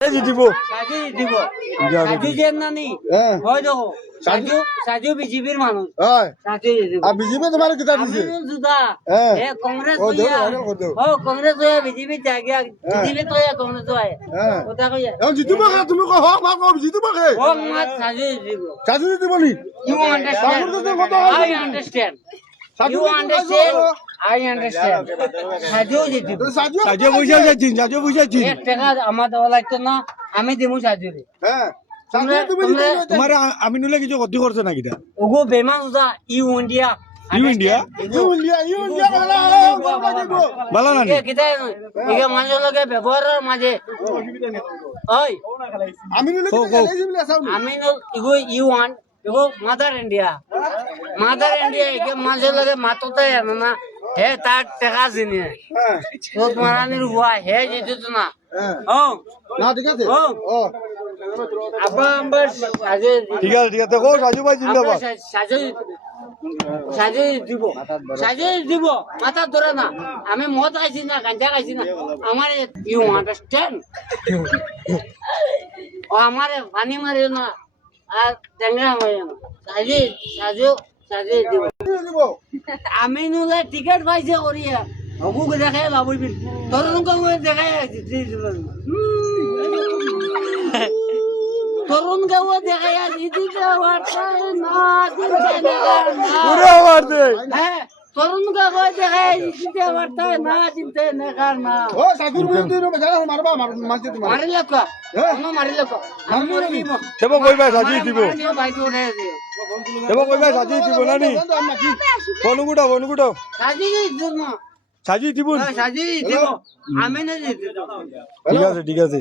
জিতিব সাজু জিতিব সাজু যে নানি হয় দেখো সাজু সাজু বিজেপির মানুষ সাজু জিতিব আর বিজেপি তোমার কিতা দিছে আমিনুল জুদা এ কংগ্রেস ও দেও হইয়া আরে কত ও কংগ্রেস হইয়া বিজেপি জায়গা বিজেপি তো হইয়া কংগ্রেস হয় কথা কইয়া এখন জিতিব কে তুমি কো হক মা কো জিতিব কে ও মাত সাজু জিতিব সাজু জিতিব নি you understand I understand you understand I understand সাজু জিতিব সাজু সাজে বুঝা যাচ্ছিন সাজে বুঝা যাচ্ছিন এক টাকা আমার দেওয়া লাগতো না আমি দিমু সাজু রে হ্যাঁ সাজু তুমি জিতিব তোমার আমিনুলে কিছু ক্ষতি করছে না কিটা ওগো বেমান জুদা you India you India you India বলা ভালো না এ কিতা একে মানুষের লগে ব্যবহারের মাঝে ওই আমি নিলে কি গেলে বলে আসাও আমিনুল ইগো ইউ ওয়ান ইগো মাদার ইন্ডিয়া একে মানুষের লগে মাততে না হে তার টাকা জিনি তোর মারানির হুয়া হে জিতিত না ও না ঠিক আছে ও ও আব্বা আম্বার সাজে ঠিক আছে কো সাজু ভাই জিন্দাবাদ সাজে দিব মাথা ধরে না আমি মদ খাইছি না গাঞ্জা খাইছি না আমার ইউ আন্ডারস্ট্যান্ড ও আমার পানি মারিও না আর ট্যাংরা মারিও না সাজে দিব আমি নুলে টিকেট পাইছে করিয়া হবুক দেখাই ভাবিবি তোর দেখাই তরুণ গাঁও দেখাই দিতে পারতাই না পুরো মার দে হ্যাঁ তরুণ গাঁও দেখাই দিতে পারতাই না চিন্তা নেকার না ও সাজুর বিরুদ্ধে জানা মারবা মারতে তোমার মারিলে কা আমার মারিলে কা আমি মরে দিব দেব কইবা সাজু দিব ভাই তো উঠে দিও দেব কইবা সাজু দিব না নি বনুগুটা সাজি দিব সাজু দিব সাজি দিব আমি না জিতব ঠিক আছে